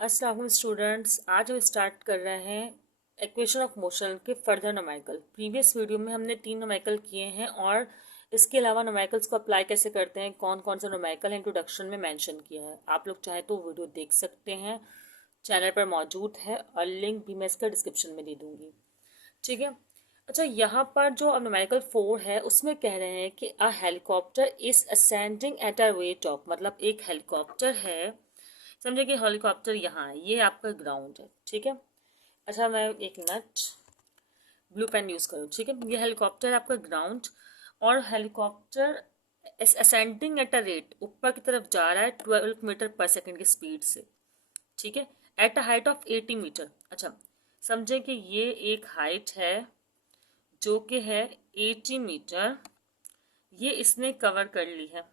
अस्सलाम वालेकुम स्टूडेंट्स, आज हम स्टार्ट कर रहे हैं इक्वेशन ऑफ मोशन के फर्दर न्यूमेरिकल। प्रीवियस वीडियो में हमने 3 न्यूमेरिकल किए हैं और इसके अलावा न्यूमेरिकल्स को अप्लाई कैसे करते हैं, कौन कौन सा न्यूमेरिकल इंट्रोडक्शन में मेंशन किया है। आप लोग चाहे तो वीडियो देख सकते हैं, चैनल पर मौजूद है और लिंक भी मैं इसका डिस्क्रिप्शन में दे दूँगी। ठीक है। अच्छा, यहाँ पर जो न्यूमेरिकल 4 है उसमें कह रहे हैं कि a helicopter is ascending at a rate of, मतलब एक हेलीकॉप्टर है, समझे कि हेलीकॉप्टर यहाँ है, ये आपका ग्राउंड है। ठीक है। अच्छा, मैं एक मिनट ब्लू पेन यूज़ करूँ। ठीक है। ये हेलीकॉप्टर आपका ग्राउंड और helicopter ascending at a rate, ऊपर की तरफ जा रहा है 12 मीटर पर सेकेंड की स्पीड से। ठीक है। At a height of 80 metre. अच्छा, समझे कि ये एक हाइट है जो कि है 80 मीटर, ये इसने कवर कर ली है।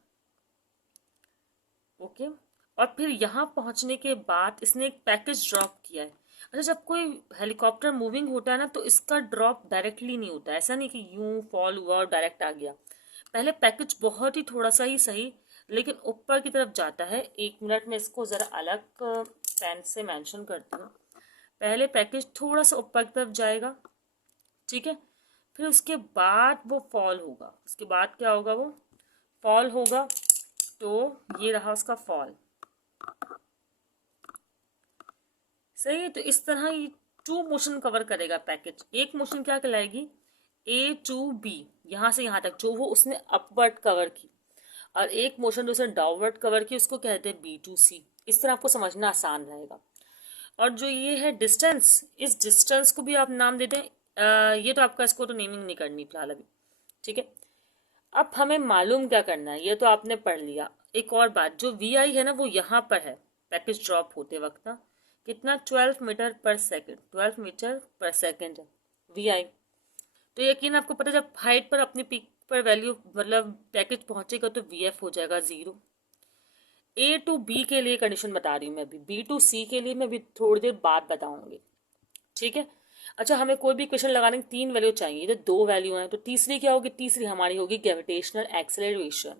ओके। और फिर यहाँ पहुँचने के बाद इसने एक पैकेज ड्रॉप किया है। अच्छा, जब कोई हेलीकॉप्टर मूविंग होता है ना तो इसका ड्रॉप डायरेक्टली नहीं होता है, ऐसा नहीं कि यूं फॉल हुआ और डायरेक्ट आ गया। पहले पैकेज बहुत ही थोड़ा सा ही सही, लेकिन ऊपर की तरफ जाता है। एक मिनट में इसको ज़रा अलग पेन से मेंशन करती हूँ। पहले पैकेज थोड़ा सा ऊपर की तरफ जाएगा। ठीक है। फिर उसके बाद वो फॉल होगा। उसके बाद क्या होगा, वो फॉल होगा। तो ये रहा उसका फॉल। सही है। तो इस तरह ये 2 मोशन कवर करेगा पैकेज। एक मोशन क्या कहलाएगी, ए टू बी, यहाँ से यहाँ तक, जो वो उसने अपवर्ड कवर की, और एक मोशन जो उसने डाउनवर्ड कवर की उसको कहते हैं बी टू सी। इस तरह आपको समझना आसान रहेगा। और जो ये है डिस्टेंस, इस डिस्टेंस को भी आप नाम देते हैं। ये तो आपका, इसको तो नेमिंग नहीं करनी फिलहाल अभी। ठीक है। अब हमें मालूम क्या करना है, ये तो आपने पढ़ लिया। एक और बात, जो वी आई है ना वो यहाँ पर है पैकेज ड्रॉप होते वक्त ना, कितना 12 metre per second, 12 metre per second है वी आई। तो यकीन आपको पता है, जब हाइट पर अपनी पीक पर वैल्यू मतलब पैकेज पहुंचेगा तो वी एफ हो जाएगा 0। ए टू बी के लिए कंडीशन बता रही हूँ मैं अभी, बी टू सी के लिए मैं भी थोड़ी देर बाद बताऊंगी। ठीक है। अच्छा, हमें कोई भी क्वेश्चन लगाने की 3 वैल्यू चाहिए, तो 2 वैल्यू हैं, तो तीसरी क्या होगी, तीसरी हमारी होगी ग्रेविटेशनल एक्सेलरेशन।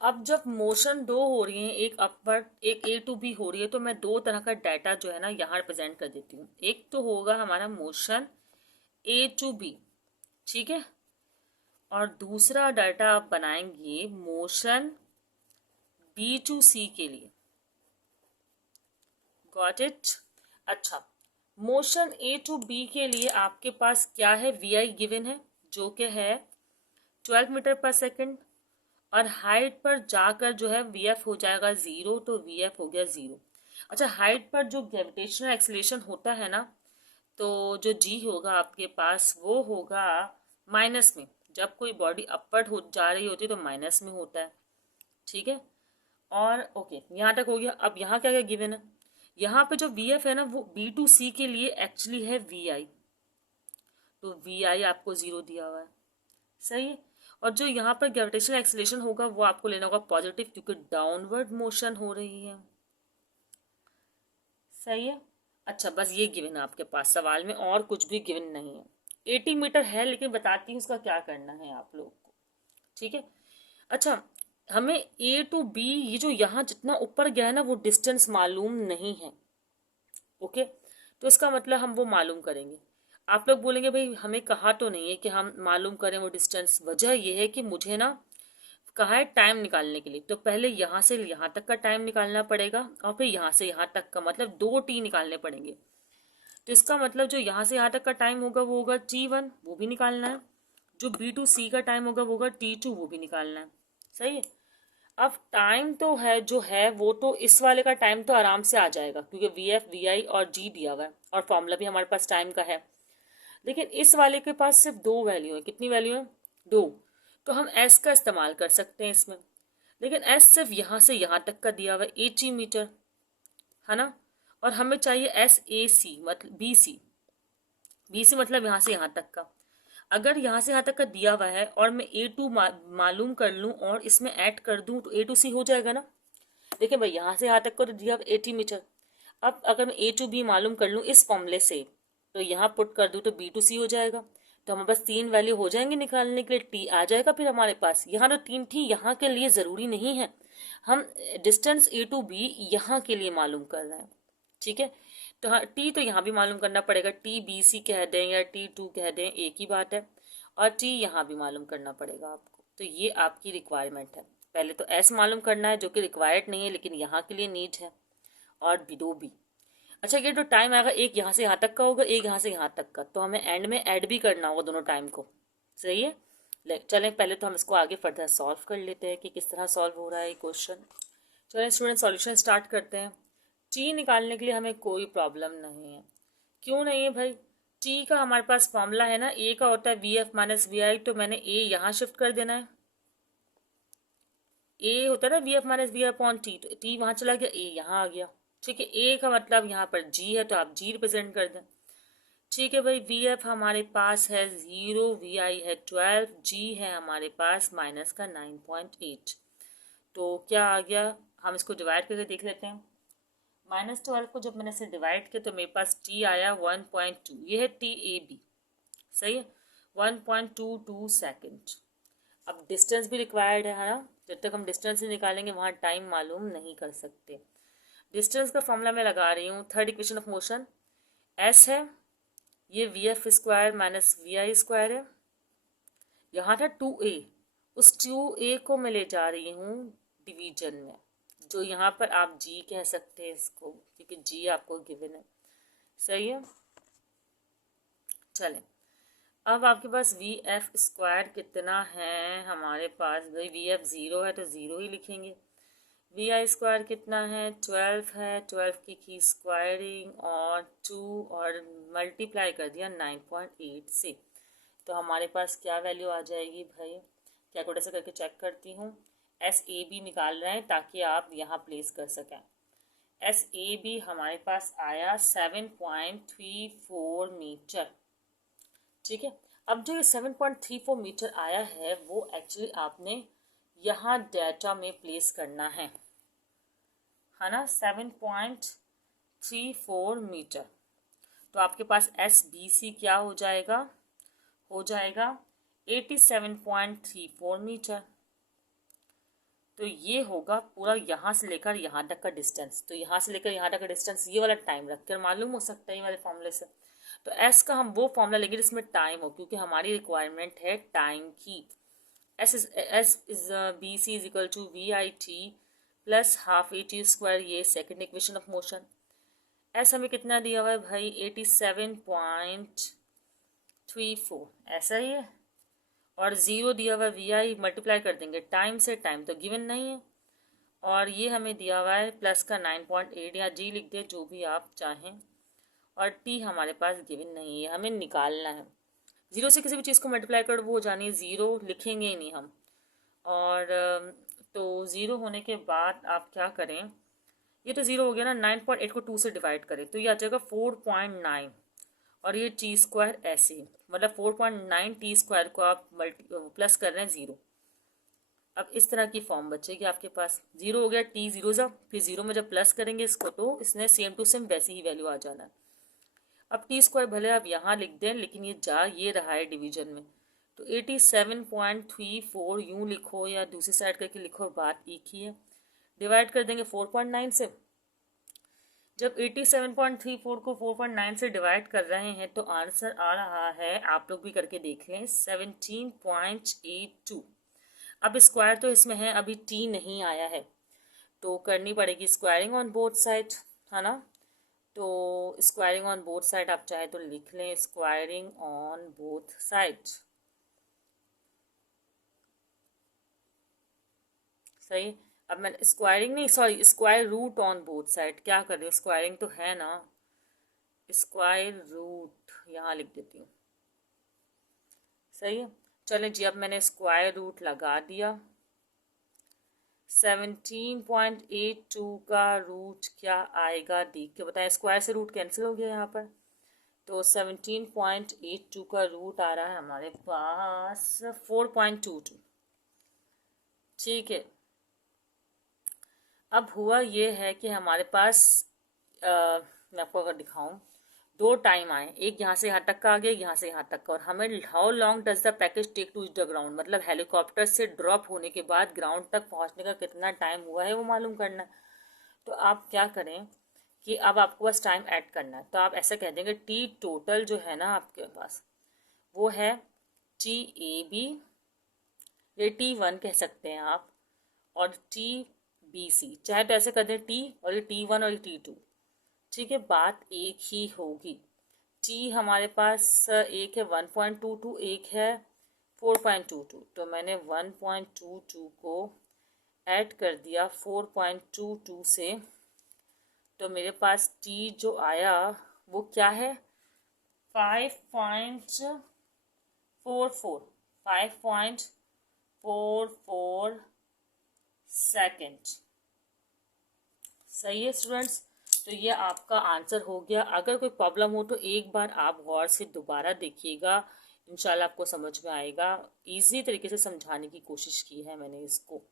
अब जब मोशन 2 हो रही है, एक अपवर्ड एक ए टू बी हो रही है, तो मैं 2 तरह का डाटा जो है ना यहाँ रिप्रेजेंट कर देती हूँ। एक तो होगा हमारा मोशन ए टू बी, ठीक है, और दूसरा डाटा आप बनाएंगे मोशन बी टू सी के लिए। Got it. अच्छा, मोशन ए टू बी के लिए आपके पास क्या है, वी आई गिवन है जो कि है 12 मीटर पर सेकेंड, और हाइट पर जाकर जो है वी एफ हो जाएगा 0, तो वी एफ हो गया 0। अच्छा, हाइट पर जो ग्रेविटेशनल एक्सीलरेशन होता है ना, तो जो जी होगा आपके पास वो होगा माइनस में। जब कोई बॉडी अपवर्ड हो जा रही होती है तो माइनस में होता है। ठीक है। और ओके, यहाँ तक हो गया। अब यहाँ क्या क्या गिवन है, यहाँ पे जो वी एफ है ना वो बी टू सी के लिए एक्चुअली है वी आई, तो वी आई आपको 0 दिया हुआ है। सही है। और जो यहाँ पर ग्रेविटेशनल एक्सीलरेशन होगा वो आपको लेना होगा पॉजिटिव, क्योंकि डाउनवर्ड मोशन हो रही है। सही है। अच्छा, बस ये गिवन है आपके पास, सवाल में और कुछ भी गिवन नहीं है। 80 मीटर है, लेकिन बताती हूँ उसका क्या करना है आप लोग को। ठीक है। अच्छा, हमें ए टू बी, ये जो यहाँ जितना ऊपर गया है ना वो डिस्टेंस मालूम नहीं है। ओके। तो इसका मतलब हम वो मालूम करेंगे। आप लोग बोलेंगे भाई हमें कहा तो नहीं है कि हम मालूम करें वो डिस्टेंस। वजह ये है कि मुझे ना कहा है टाइम निकालने के लिए, तो पहले यहाँ से यहाँ तक का टाइम निकालना पड़ेगा और फिर यहाँ से यहाँ तक का, मतलब 2 टी निकालने पड़ेंगे। तो इसका मतलब जो यहाँ से यहाँ तक का टाइम होगा वो होगा T1, वो भी निकालना है। जो बी टू सी का टाइम होगा वो होगा T2, वो भी निकालना है। सही है। अब टाइम तो है जो है वो, तो इस वाले का टाइम तो आराम से आ जाएगा क्योंकि वी एफ वी आई और जी दिया हुआ है और फॉर्मूला भी हमारे पास टाइम का है। लेकिन इस वाले के पास सिर्फ 2 वैल्यू है। कितनी वैल्यू है, 2। तो हम एस का इस्तेमाल कर सकते हैं इसमें, लेकिन एस सिर्फ यहाँ से यहाँ तक का दिया हुआ है 80 मीटर, है ना। और हमें चाहिए एस ए सी, मतलब बी सी। बी सी मतलब यहाँ से यहाँ तक का। अगर यहाँ से यहाँ तक का दिया हुआ है और मैं ए टू मालूम कर लूँ और इसमें ऐड कर दूँ तो ए टू सी हो जाएगा ना। देखिए भाई, यहाँ से यहाँ तक को तो दिया 80 मीटर। अब अगर मैं ए टू बी मालूम कर लूँ इस फॉर्मूले से, तो यहाँ पुट कर दूँ तो बी टू सी हो जाएगा। तो हमारे पास 3 वैल्यू हो जाएंगे निकालने के लिए, टी आ जाएगा फिर हमारे पास। यहाँ तो 3 थी, यहाँ के लिए ज़रूरी नहीं है हम डिस्टेंस ए टू बी यहाँ के लिए मालूम कर रहे हैं, ठीक है। तो हाँ, टी तो यहाँ भी मालूम करना पड़ेगा, टी बी सी कह दें या टी टू कह दें एक ही बात है, और टी यहाँ भी मालूम करना पड़ेगा आपको। तो ये आपकी रिक्वायरमेंट है। पहले तो एस मालूम करना है जो कि रिक्वायर्ड नहीं है लेकिन यहाँ के लिए नीड है, और दो बी। अच्छा, ये जो टाइम आएगा एक यहाँ से यहाँ तक का होगा, एक यहाँ से यहाँ तक का, तो हमें एंड में ऐड भी करना होगा दोनों टाइम को, सही है। चलें पहले तो हम इसको आगे फर्दर सॉल्व कर लेते हैं कि किस तरह सॉल्व हो रहा है ये क्वेश्चन। चलें स्टूडेंट, सॉल्यूशन स्टार्ट करते हैं। टी निकालने के लिए हमें कोई प्रॉब्लम नहीं है। क्यों नहीं है भाई? टी का हमारे पास फॉर्मूला है ना, ए का होता है we f minus v I, तो मैंने ए यहाँ शिफ्ट कर देना है। ए होता है ना v f minus v i upon t, तो टी वहाँ चला गया, ए यहाँ आ गया, ठीक है। ए का मतलब यहाँ पर जी है तो आप जी रिप्रेजेंट कर दें, ठीक है भाई। वी एफ हमारे पास है 0, वी आई है 12, जी है हमारे पास माइनस का 9.8। तो क्या आ गया, हम इसको डिवाइड करके देख लेते हैं। -12 को जब मैंने इसे डिवाइड किया तो मेरे पास टी आया 1.2, ये है टी ए बी, सही है, 1.22 सेकेंड। अब डिस्टेंस भी रिक्वायर्ड है ना, जब तक हम डिस्टेंस नहीं निकालेंगे वहाँ टाइम मालूम नहीं कर सकते। डिस्टेंस का फॉर्मूला मैं लगा रही हूँ, third equation of motion, s है, ये v f square minus v i square है, यहाँ था 2a, उस 2a को मैं ले जा रही हूँ डिवीजन में, जो यहाँ पर आप g कह सकते हैं इसको, क्योंकि g आपको गिवन है, सही है। चलें, अब आपके पास वी एफ स्क्वायर कितना है हमारे पास, भाई वी एफ 0 है तो 0 ही लिखेंगे। वी आई स्क्वायर कितना है, 12 है, 12 की स्क्वायरिंग और 2 और मल्टीप्लाई कर दिया 9.8 से, तो हमारे पास क्या वैल्यू आ जाएगी भाई, कैलकुलेटर से करके चेक करती हूँ। एस ए बी निकाल रहे हैं ताकि आप यहाँ प्लेस कर सकें। एस ए बी हमारे पास आया 7.34 मीटर, ठीक है। अब जो ये 7.34 मीटर आया है वो एक्चुअली आपने यहाँ डाटा में प्लेस करना है ना, 7.34 मीटर। तो आपके पास एस बी सी क्या हो जाएगा 87.34 मीटर। तो ये होगा पूरा यहाँ से लेकर यहाँ तक का डिस्टेंस। तो यहाँ से लेकर यहाँ तक का डिस्टेंस ये वाला टाइम रख कर मालूम हो सकता है ये वाले फॉर्मूले से। तो एस का हम वो फॉर्मूला लेंगे जिसमें टाइम हो, क्योंकि हमारी रिक्वायरमेंट है टाइम की। S is B C is equal to V I T plus half A T square, ये second equation of motion. S हमें कितना दिया हुआ है भाई 87.34, ऐसा ही है, और 0 दिया हुआ है, वी आई मल्टीप्लाई कर देंगे टाइम से, टाइम तो गिवन नहीं है, और ये हमें दिया हुआ है प्लस का 9.8, या जी लिख दे जो भी आप चाहें, और टी हमारे पास गिवन नहीं है, हमें निकालना है। 0 से किसी भी चीज़ को मल्टीप्लाई कर वो हो जानी है 0, लिखेंगे ही नहीं हम। और तो 0 होने के बाद आप क्या करें, ये तो 0 हो गया ना, 9.8 को 2 से डिवाइड करें तो ये आ जाएगा 4.9, और ये टी स्क्वायर ऐसे ही, मतलब 4.9 टी स्क्वायर को आप प्लस कर रहे हैं 0। अब इस तरह की फॉर्म बचेगी आपके पास, 0 हो गया, टी 0 जब फिर 0 में जब प्लस करेंगे इसको तो इसने सेम टू सेम वैसी ही वैल्यू आ जाना है। अब टी स्क्वायर भले आप यहाँ लिख दें लेकिन ये रहा है डिवीजन में, तो 87.34 यूँ लिखो या दूसरी साइड करके लिखो, बात एक ही है। डिवाइड कर देंगे 4.9 से, जब 87.34 को 4.9 से डिवाइड कर रहे हैं तो आंसर आ रहा है, आप लोग भी करके देख लें, 17.82। अब स्क्वायर तो इसमें है, अभी टी नहीं आया है तो करनी पड़ेगी स्क्वायरिंग ऑन बोथ साइड, है ना। तो स्क्वायरिंग ऑन बोथ साइड आप चाहे तो लिख लें, स्क्वायरिंग ऑन बोथ साइड, सही। अब मैं स्क्वायरिंग नहीं, sorry, square root on both side, क्या कर रही हूँ, स्क्वायरिंग तो है ना, स्क्वायर रूट यहाँ लिख देती हूँ, सही है। चलें जी, अब मैंने स्क्वायर रूट लगा दिया। 17.82 का रूट क्या आएगा देख के बताएं, स्क्वायर से रूट कैंसिल हो गया यहाँ पर, तो 17.82 का रूट आ रहा है हमारे पास 4.22, ठीक है। अब हुआ ये है कि हमारे पास मैं आपको अगर दिखाऊं, दो टाइम आए, एक यहाँ से यहाँ तक का आ गया, यहाँ से यहाँ तक का, और हमें how long does the package take to the ground, मतलब हेलीकॉप्टर से ड्रॉप होने के बाद ग्राउंड तक पहुँचने का कितना टाइम हुआ है वो मालूम करना है। तो आप क्या करें कि अब आपको बस टाइम ऐड करना है, तो आप ऐसा कह देंगे टी टोटल जो है ना आपके पास वो है टी ए बी, ये T1 कह सकते हैं आप, और TBC, चाहे तो ऐसे कर दें टी, और ये T1 और ये T2, ठीक है, बात एक ही होगी। टी हमारे पास एक है 1.22, एक है 4.22, तो मैंने 1.22 को ऐड कर दिया 4.22 से, तो मेरे पास टी जो आया वो क्या है 5.44, 5.44 सेकेंड। सही है स्टूडेंट्स, तो ये आपका आंसर हो गया। अगर कोई प्रॉब्लम हो तो एक बार आप गौर से दोबारा देखिएगा, इंशाल्लाह आपको समझ में आएगा। इजी तरीके से समझाने की कोशिश की है मैंने इसको।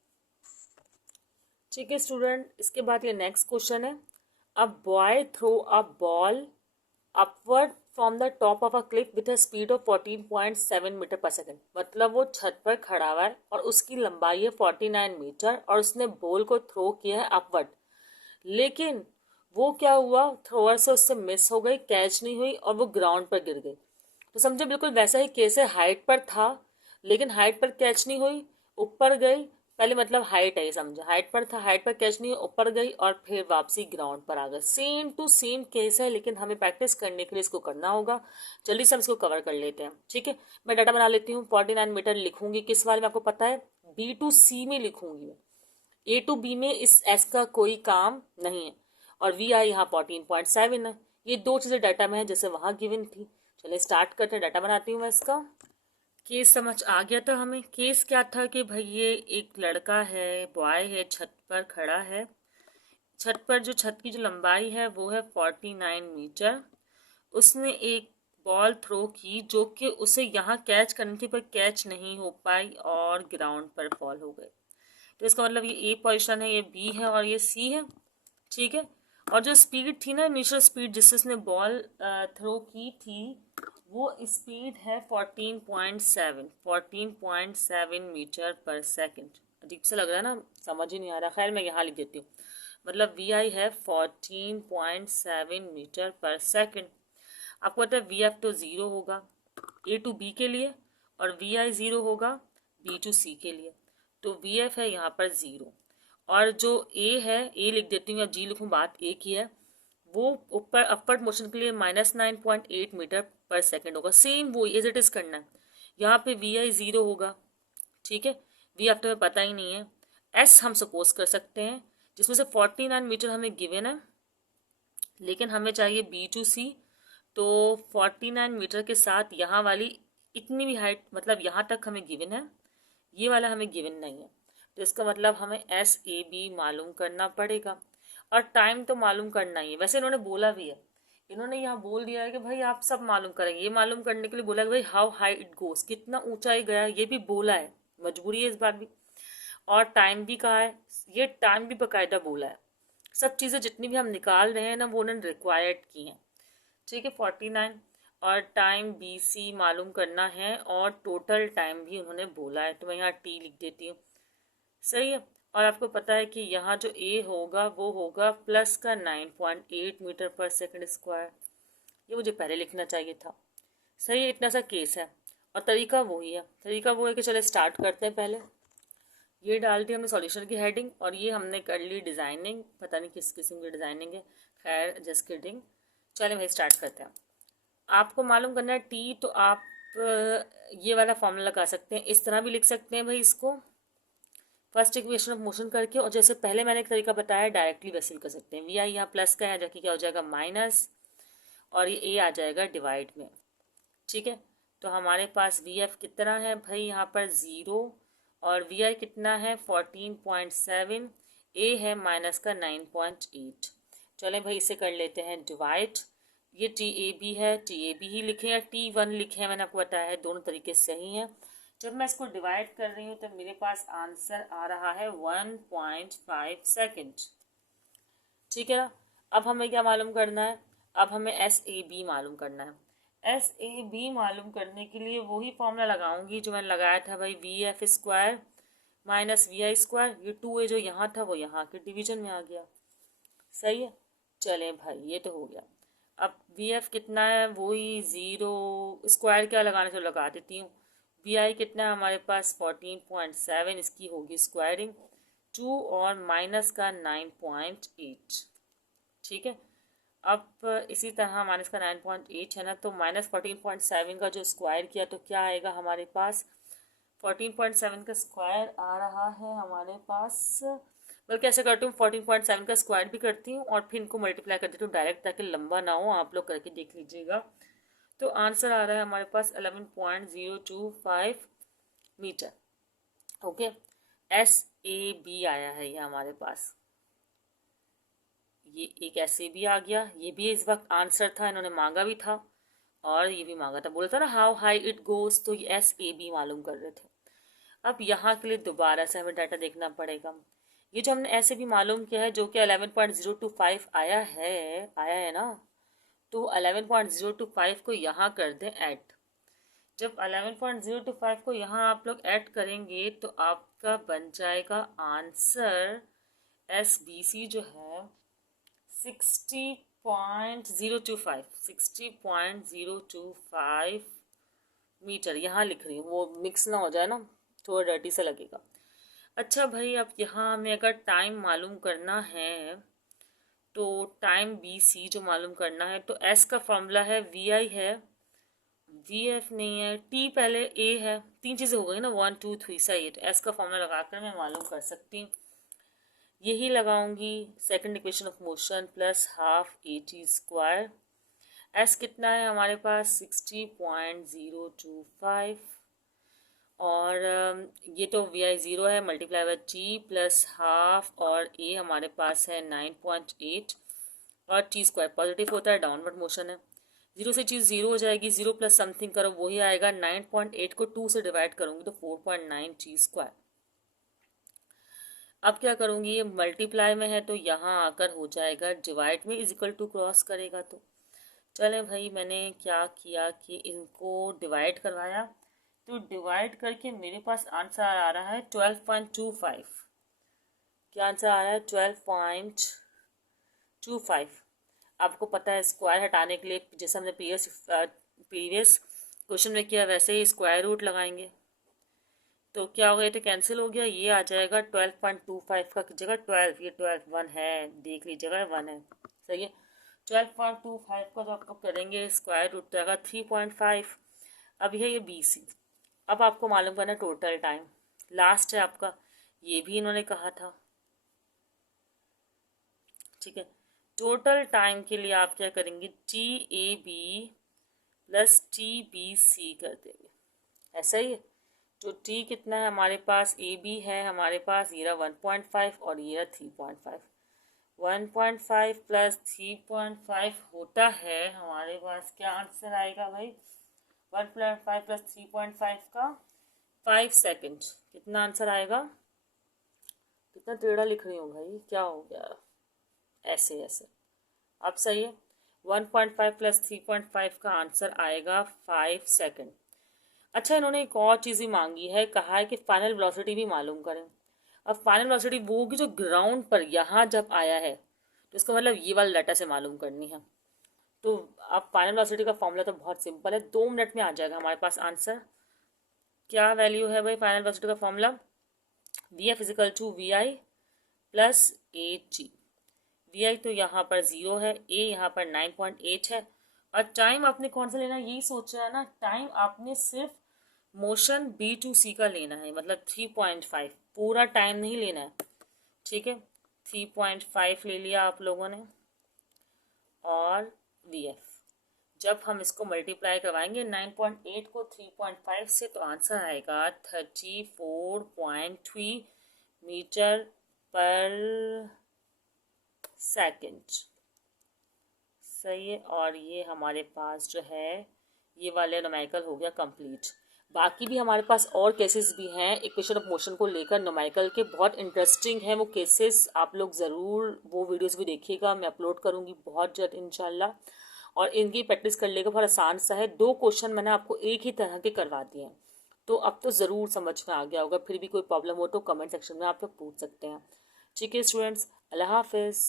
ठीक है स्टूडेंट, इसके बाद ये नेक्स्ट क्वेश्चन है, a boy throw a ball upward from the top of a cliff with a speed of 14.7 metre per second, मतलब वो छत पर खड़ा हुआ है और उसकी लंबाई है 49 मीटर और उसने बॉल को थ्रो किया है अपवर्ड, लेकिन वो क्या हुआ, थ्रोअर से उससे मिस हो गई, कैच नहीं हुई और वो ग्राउंड पर गिर गई। तो समझो बिल्कुल वैसा ही केस है, हाइट पर था लेकिन हाइट पर कैच नहीं हुई, ऊपर गई, पहले मतलब हाइट है ये समझो, हाइट पर था, हाइट पर कैच नहीं हुई, ऊपर गई और फिर वापसी ग्राउंड पर आ गई। सेम टू सेम केस है, लेकिन हमें प्रैक्टिस करने के लिए इसको करना होगा। जल्दी से हम इसको कवर कर लेते हैं। ठीक है, मैं डाटा बना लेती हूँ। 49 मीटर लिखूंगी किस वाले में आपको पता है, B to C में लिखूंगी, A to B में इस S का कोई काम नहीं है, और VI यहाँ 14.7 है। ये दो चीज़ें डाटा में है जैसे वहाँ गिवन थी। चलिए स्टार्ट करते हैं, डाटा बनाती हूँ मैं इसका। केस समझ आ गया था हमें। केस क्या था कि भाई ये एक लड़का है, बॉय है, छत पर खड़ा है। छत पर जो छत की जो लंबाई है वो है 49 मीटर। उसने एक बॉल थ्रो की जो कि उसे यहाँ कैच करनी थी पर कैच नहीं हो पाई और ग्राउंड पर फॉल हो गए। तो इसका मतलब ये A पोजीशन है, ये B है और ये C है। ठीक है, और जो स्पीड थी ना, इनिशियल स्पीड जिससे उसने बॉल थ्रो की थी, वो स्पीड है 14.7 मीटर पर सेकंड। अजीब सा लग रहा है ना, समझ ही नहीं आ रहा, खैर मैं यहाँ लिख देती हूँ। मतलब VI है 14.7 मीटर पर सेकंड। आपको पता है VF तो 0 होगा A to B के लिए, और VI 0 होगा B to C के लिए। तो VF है यहाँ पर 0, और जो A है, A लिख देती हूँ या G लिखूँ, बात एक ही है, वो ऊपर अपवर्ड मोशन के लिए -9.8 मीटर पर सेकेंड होगा। सेम वो एज इट इज करना है। यहाँ पे VI 0 होगा, ठीक है, VF तो हमें पता ही नहीं है। S हम सपोज कर सकते हैं, जिसमें से 49 मीटर हमें गिवन है, लेकिन हमें चाहिए B to C, तो 49 मीटर के साथ यहाँ वाली इतनी भी हाइट, मतलब यहाँ तक हमें गिवन है, ये वाला हमें गिवन नहीं है। तो इसका मतलब हमें SAB मालूम करना पड़ेगा, और टाइम तो मालूम करना ही है। वैसे इन्होंने बोला भी है, इन्होंने यहाँ बोल दिया है कि भाई आप सब मालूम करेंगे। ये मालूम करने के लिए बोला है कि भाई हाउ हाई इट गोस, कितना ऊंचाई गया, ये भी बोला है, मजबूरी है इस बात भी। और टाइम भी कहा है, ये टाइम भी बाकायदा बोला है। सब चीज़ें जितनी भी हम निकाल रहे हैं ना, वो उन्होंने रिक्वायर्ड की हैं। ठीक है, 49, और टाइम BC मालूम करना है, और टोटल टाइम भी उन्होंने बोला है, तो मैं यहाँ T लिख देती हूँ। सही है, और आपको पता है कि यहाँ जो A होगा वो होगा प्लस का 9.8 मीटर पर सेकंड स्क्वायर। ये मुझे पहले लिखना चाहिए था। सही है, इतना सा केस है, और तरीका वही है। तरीका वो है कि चले स्टार्ट करते हैं। पहले ये डाल दी हमने सॉल्यूशन की हेडिंग, और ये हमने कर ली डिज़ाइनिंग, पता नहीं किस किस्म की डिज़ाइनिंग है, खैर जस्ट किडिंग। चले भाई स्टार्ट करते हैं। आपको मालूम करना है T, तो आप ये वाला फॉर्मूला लगा सकते हैं, इस तरह भी लिख सकते हैं भाई इसको, फर्स्ट इक्वेशन ऑफ मोशन करके, और जैसे पहले मैंने एक तरीका बताया डायरेक्टली वैसे भी कर सकते हैं। VI यहाँ प्लस का है, जबकि क्या हो जाएगा माइनस, और ये A आ जाएगा डिवाइड में। ठीक है, तो हमारे पास VF कितना है भाई यहाँ पर 0, और VI कितना है 14.7, A है माइनस का 9.8। चलें भाई इसे कर लेते हैं डिवाइड। ये TAB है, TAB ही लिखे या T1 लिखे, मैंने आपको बताया है, दोनों तरीके सही हैं। जब मैं इसको डिवाइड कर रही हूँ तो मेरे पास आंसर आ रहा है 1.5 सेकेंड। ठीक है ना, अब हमें क्या मालूम करना है, अब हमें एस ए बी मालूम करना है। एस ए बी मालूम करने के लिए वही फॉर्मूला लगाऊंगी जो मैंने लगाया था भाई, v f square minus v i square. ये 2a जो यहाँ था वो यहाँ के डिवीजन में आ गया। सही है, चलें भाई ये तो हो गया। अब वी एफ कितना है, वही 0 स्क्वायर क्या लगाना चाहिए लगा देती हूँ। वी आई कितना है हमारे पास 14.7, इसकी होगी स्क्वायरिंग 2 और माइनस का 9.8। ठीक है, अब इसी तरह माइनस का 9.8 है ना, तो माइनस 14.7 का जो स्क्वायर किया तो क्या आएगा हमारे पास, 14.7 का स्क्वायर आ रहा है हमारे पास, बल्कि ऐसे करती हूँ 14.7 का स्क्वायर भी करती हूँ और फिर इनको मल्टीप्लाई कर देती हूँ डायरेक्ट, ताकि लंबा ना हो, आप लोग करके देख लीजिएगा। तो आंसर आ रहा है हमारे पास 11.025 metre. Okay, s a b आया है ये हमारे पास, ये एक एस ए बी आ गया। ये भी इस वक्त आंसर था, इन्होंने मांगा भी था और ये भी मांगा था, बोला था ना हाउ हाई इट गोज, तो ये एस ए बी मालूम कर रहे थे। अब यहाँ के लिए दोबारा से हमें डाटा देखना पड़ेगा। ये जो हमने ऐसे भी मालूम किया है जो कि 11.025 आया है ना, तो 11.025 को यहाँ कर दें ऐड। जब 11.025 को यहाँ आप लोग ऐड करेंगे तो आपका बन जाएगा आंसर एस बी सी जो है 60.025 मीटर। यहाँ लिख रही हूँ, वो मिक्स ना हो जाए ना, थोड़ा डर्टी सा लगेगा। अच्छा भाई, अब यहाँ हमें अगर टाइम मालूम करना है तो टाइम बी सी जो मालूम करना है, तो एस का फॉर्मूला है वी आई है, वी एफ नहीं है, टी पहले ए है, 3 चीज़ें हो गई ना, 1 2 3, सही है। तो एस का फॉर्मूला लगाकर मैं मालूम कर सकती हूँ, यही लगाऊंगी second equation of motion plus half A T square. S कितना है हमारे पास 60.025 और ये तो वी आई 0 है, multiply by T plus half और ए हमारे पास है 9.8 और टी स्क्वायर पॉजिटिव होता है, डाउनवर्ड मोशन है, 0 से चीज़ 0 हो जाएगी, 0 प्लस समथिंग करो वही आएगा, 9.8 को 2 से डिवाइड करूँगी तो 4.9 टी स्क्वायर। अब क्या करूँगी, ये मल्टीप्लाई में है तो यहाँ आकर हो जाएगा डिवाइड में, इज इक्वल टू क्रॉस करेगा। तो चलें भाई, मैंने क्या किया कि इनको डिवाइड करवाया, तो डिवाइड करके मेरे पास आंसर आ रहा है 12.25। क्या आंसर आ रहा है 12.25। आपको पता है स्क्वायर हटाने के लिए जैसे हमने प्रीवियस क्वेश्चन में किया वैसे ही स्क्वायर रूट लगाएंगे, तो क्या हो गया, तो कैंसिल हो गया, ये आ जाएगा 12.25 का जगह 12, ये 12 1 है, देख लीजिएगा 1 है, सही है। 12.25 का जो आप लोग करेंगे स्क्वायर रूट तो आएगा 3.5। अब ये बी सी, अब आपको मालूम करना टोटल टाइम, लास्ट है आपका, ये भी इन्होंने कहा था। ठीक है, टोटल टाइम के लिए आप क्या करेंगे, t a b plus t b c कर देंगे, ऐसा ही है। तो टी कितना है हमारे पास, ए बी है हमारे पास, ये रहा 1.5 और ये रहा 3.5, 1.5 प्लस 3.5 होता है हमारे पास, क्या आंसर आएगा भाई, 1.5 प्लस 3.5 का 5 सेकेंड, कितना आंसर आएगा, कितना टेढ़ा लिख रही हूँ भाई, क्या हो गया, ऐसे ऐसे। अब सही है, 1.5 प्लस 3.5 का आंसर आएगा 5 सेकेंड। अच्छा, इन्होंने एक और चीज़ ही मांगी है, कहा है कि फाइनल वेलोसिटी भी मालूम करें। अब फाइनल वेलोसिटी वो होगी जो ग्राउंड पर यहाँ जब आया है, तो इसका मतलब ये वाला डाटा से मालूम करनी है। तो अब फाइनल वेलोसिटी का फॉर्मूला तो बहुत सिंपल है, 2 मिनट में आ जाएगा हमारे पास आंसर। क्या वैल्यू है भाई फाइनल वेलोसिटी का formula, V F equal to V I plus A T. V I तो यहाँ पर 0 है, ए यहाँ पर 9.8 है, और टाइम आपने कौन सा लेना है यही सोच रहा है ना, टाइम आपने सिर्फ मोशन बी टू सी का लेना है, मतलब 3.5, पूरा टाइम नहीं लेना है। ठीक है, 3.5 ले लिया आप लोगों ने, और वी एफ जब हम इसको मल्टीप्लाई करवाएंगे 9.8 को 3.5 से, तो आंसर आएगा 34.3 मीटर पर सेकेंड, सही है। और ये हमारे पास जो है ये वाले न्यूमेरिकल हो गया कंप्लीट। बाकी भी हमारे पास और केसेस भी हैं इक्वेशन ऑफ मोशन को लेकर न्यूमेरिकल के, बहुत इंटरेस्टिंग है वो केसेस, आप लोग ज़रूर वो वीडियोस भी देखिएगा, मैं अपलोड करूँगी बहुत जल्द इंशाल्लाह। और इनकी प्रैक्टिस कर लेगा, बहुत आसान सा है। 2 क्वेश्चन मैंने आपको एक ही तरह के करवा दिए हैं, तो अब तो ज़रूर समझ में आ गया होगा। फिर भी कोई प्रॉब्लम हो तो कमेंट सेक्शन में आप लोग पूछ सकते हैं। ठीक है स्टूडेंट्स, अल्लाह हाफिज़।